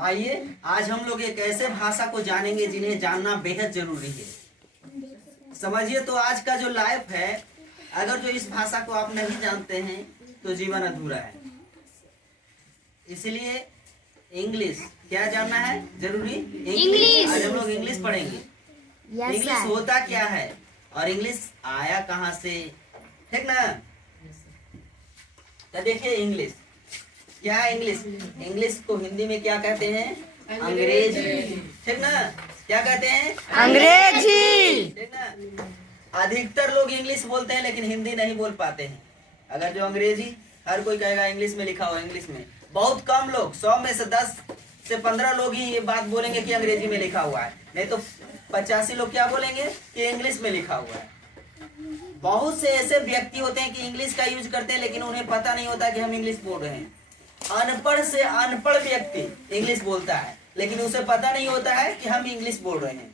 आइए आज हम लोग एक ऐसे भाषा को जानेंगे जिन्हें जानना बेहद जरूरी है। समझिए, तो आज का जो लाइफ है, अगर जो इस भाषा को आप नहीं जानते हैं तो जीवन अधूरा है। इसलिए इंग्लिश क्या जानना है जरूरी? इंग्लिश। आज हम लोग इंग्लिश पढ़ेंगे। इंग्लिश होता क्या है और इंग्लिश आया कहाँ से, ठीक ना? तो देखिए इंग्लिश क्या है। इंग्लिश को हिंदी में क्या कहते हैं? अंग्रेजी, ठीक ना? क्या कहते हैं? अंग्रेजी, ठीक ना? अधिकतर लोग इंग्लिश बोलते हैं लेकिन हिंदी नहीं बोल पाते हैं। अगर जो अंग्रेजी हर कोई कहेगा इंग्लिश में लिखा हुआ, इंग्लिश में बहुत कम लोग, 100 में से 10 से 15 लोग ही ये बात बोलेंगे कि अंग्रेजी में लिखा हुआ है, नहीं तो 85 लोग क्या बोलेंगे कि इंग्लिश में लिखा हुआ है। बहुत से ऐसे व्यक्ति होते हैं कि इंग्लिश का यूज करते हैं लेकिन उन्हें पता नहीं होता कि हम इंग्लिश बोल रहे हैं। अनपढ़ से अनपढ़ व्यक्ति इंग्लिश बोलता है लेकिन उसे पता नहीं होता है कि हम इंग्लिश बोल रहे हैं।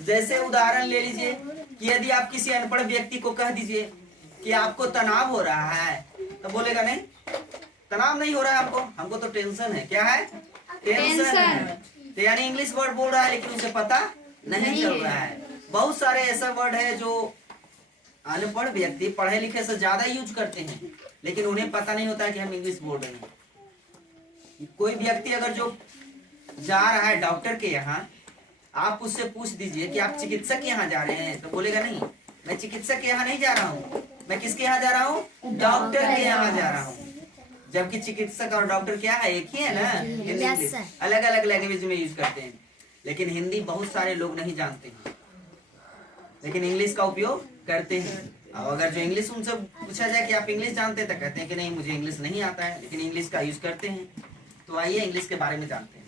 जैसे उदाहरण ले लीजिए कि यदि आप किसी अनपढ़ व्यक्ति को कह दीजिए कि आपको तनाव हो रहा है, तो बोलेगा नहीं, तनाव नहीं हो रहा है हमको तो टेंशन है। क्या है? टेंशन है। तो यानी इंग्लिश वर्ड बोल रहा है लेकिन उसे पता नहीं चल रहा है। बहुत सारे ऐसा वर्ड है जो अनपढ़ व्यक्ति पढ़े लिखे से ज्यादा यूज करते हैं लेकिन उन्हें पता नहीं होता है कि हम इंग्लिश बोल रहे हैं। कोई व्यक्ति अगर जो जा रहा है डॉक्टर के यहाँ, आप उससे पूछ दीजिए कि आप चिकित्सक के यहाँ जा रहे हैं, तो बोलेगा नहीं, मैं चिकित्सक के यहाँ नहीं जा रहा हूँ, मैं किसके यहाँ जा रहा हूँ? डॉक्टर के यहाँ जा रहा हूँ। जबकि चिकित्सक और डॉक्टर क्या है? एक ही है ना। हिंदी अलग अलग लैंग्वेज में यूज करते हैं लेकिन हिंदी बहुत सारे लोग नहीं जानते हैं लेकिन इंग्लिश का उपयोग करते हैं। और अगर जो इंग्लिश उनसे पूछा जाए कि आप इंग्लिश जानते हैं तो कहते हैं कि नहीं, मुझे इंग्लिश नहीं आता है, लेकिन इंग्लिश का यूज करते हैं। तो आइए इंग्लिश के बारे में जानते हैं।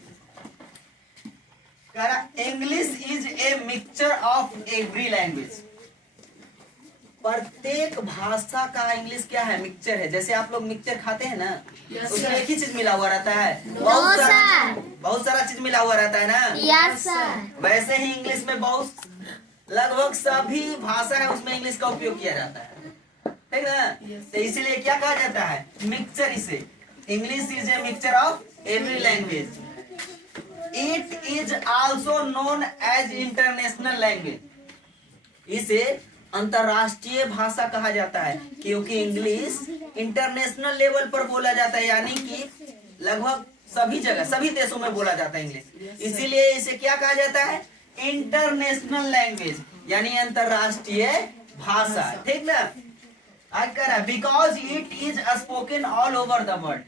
English is a mixture of every language. प्रत्येक भाषा का इंग्लिश क्या है? मिक्सचर है। जैसे आप लोग मिक्सचर खाते हैं ना, उसमें एक ही चीज मिला हुआ रहता है, बहुत सारा चीज मिला हुआ रहता है ना। वैसे ही इंग्लिश में बहुत लगभग सभी भाषा है उसमें इंग्लिश का उपयोग किया जाता है, ठीक ना? तो इसीलिए क्या कहा जाता है? मिक्सचर। इसे English is a mixture of every language. It is also known as international language. इसे अंतरराष्ट्रीय भाषा कहा जाता है क्योंकि इंग्लिश इंटरनेशनल लेवल पर बोला जाता है, यानी कि लगभग सभी जगह, सभी देशों में बोला जाता है इंग्लिश। इसीलिए इसे क्या कहा जाता है? इंटरनेशनल लैंग्वेज, यानी अंतरराष्ट्रीय भाषा, ठीक ना? आगे कह रहा है because it is spoken all over the world,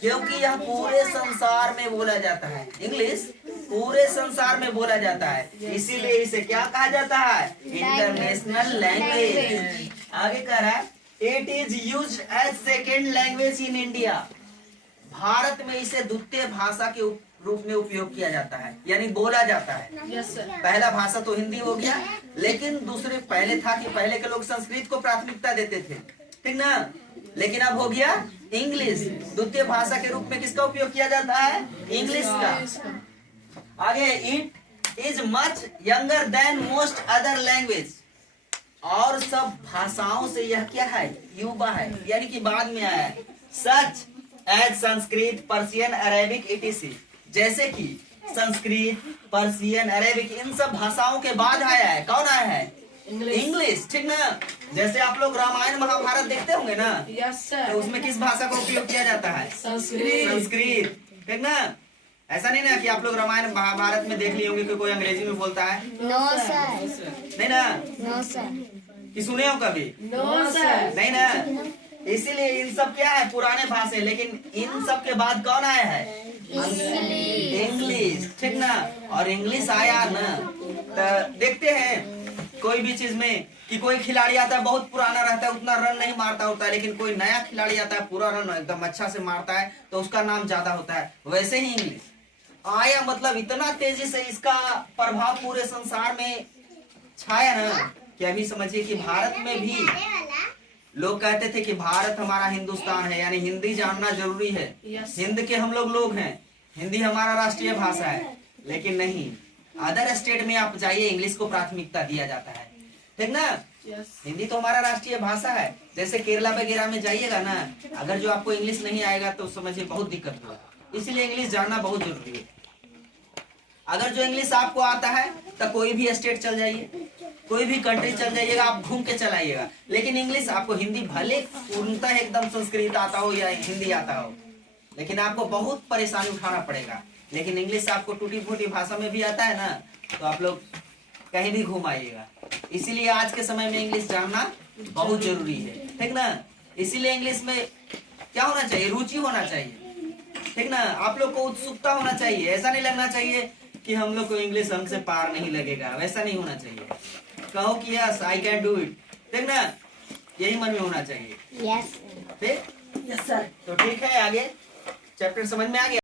क्योंकि यह पूरे संसार में बोला जाता है। इंग्लिश पूरे संसार में बोला जाता है, इसीलिए इसे क्या कहा जाता है? International language. आगे कह रहा है it is used as second language in India. भारत में इसे द्वितीय भाषा के रूप में उपयोग किया जाता है, यानी बोला जाता है। पहला भाषा तो हिंदी हो गया, लेकिन दूसरे पहले था कि पहले के लोग संस्कृत को प्राथमिकता देते थे, ठीक ना? लेकिन अब हो गया इंग्लिश। द्वितीय भाषा के रूप में किसका उपयोग किया जाता है? इंग्लिश का। आगे it is much younger than most other language. और सब भाषाओं से यह क्या है? युवा है, यानी कि बाद में आया है। Such as Sanskrit, Persian, Arabic etc. जैसे कि संस्कृत, पर्शियन, अरेबिक, इन सब भाषाओं के बाद आया है। कौन आया है? इंग्लिश, ठीक ना? जैसे आप लोग रामायण महाभारत देखते होंगे ना, तो उसमें किस भाषा का उपयोग किया जाता है? संस्कृत, ठीक ना? ऐसा नहीं ना कि आप लोग रामायण महाभारत में देख लिए होंगे कि कोई अंग्रेजी में बोलता है। No sir. नहीं ना? No sir. कि सुने हो कभी? No sir. नहीं ना? इसीलिए इन सब क्या है? पुराने भाषा, लेकिन इन सब के बाद कौन आया है? इंग्लिश, ठीक ना? और इंग्लिश आया ना, तो देखते हैं कोई भी चीज में कि कोई खिलाड़ी आता है बहुत पुराना रहता है, उतना रन नहीं मारता होता है, लेकिन कोई नया खिलाड़ी आता है पूरा रन एकदम अच्छा से मारता है तो उसका नाम ज्यादा होता है। वैसे ही इंग्लिश आया, मतलब इतना तेजी से इसका प्रभाव पूरे संसार में छाया ना कि अभी समझिए कि भारत में भी लोग कहते थे कि भारत हमारा हिंदुस्तान है, यानी हिंदी जानना जरूरी है। हिंद के हम लोग हैं, हिंदी हमारा राष्ट्रीय भाषा है, लेकिन नहीं, अदर स्टेट में आप जाइए इंग्लिश को प्राथमिकता दिया जाता है, ठीक ना? हिंदी तो हमारा राष्ट्रीय भाषा है। जैसे केरला वगैरह में जाइएगा ना, अगर जो आपको इंग्लिश नहीं आएगा तो समझिए बहुत दिक्कत होगा। इसीलिए इंग्लिश जानना बहुत जरूरी है। अगर जो इंग्लिश आपको आता है तो कोई भी स्टेट चल जाइए, कोई भी कंट्री चल जाइएगा, आप घूम के चलाइएगा। लेकिन इंग्लिश आपको हिंदी भले पूर्णतः एकदम संस्कृत आता हो या हिंदी आता हो, लेकिन आपको बहुत परेशानी उठाना पड़ेगा। लेकिन इंग्लिश आपको टूटी फूटी भाषा में भी आता है ना, तो आप लोग कहीं भी घूम आइएगा। इसीलिए आज के समय में इंग्लिश जानना बहुत जरूरी है, ठीक ना। इसीलिए इंग्लिश में क्या होना चाहिए, रुचि होना चाहिए, ठीक ना। आप लोग को उत्सुकता होना चाहिए। ऐसा नहीं लगना चाहिए कि हम लोग को इंग्लिश हमसे पार नहीं लगेगा, वैसा नहीं होना चाहिए। कहो कि yes I can do it, ठीक ना, यही मन में होना चाहिए। यस ठीक, यस सर। तो ठीक है, आगे चैप्टर समझ में आ गया।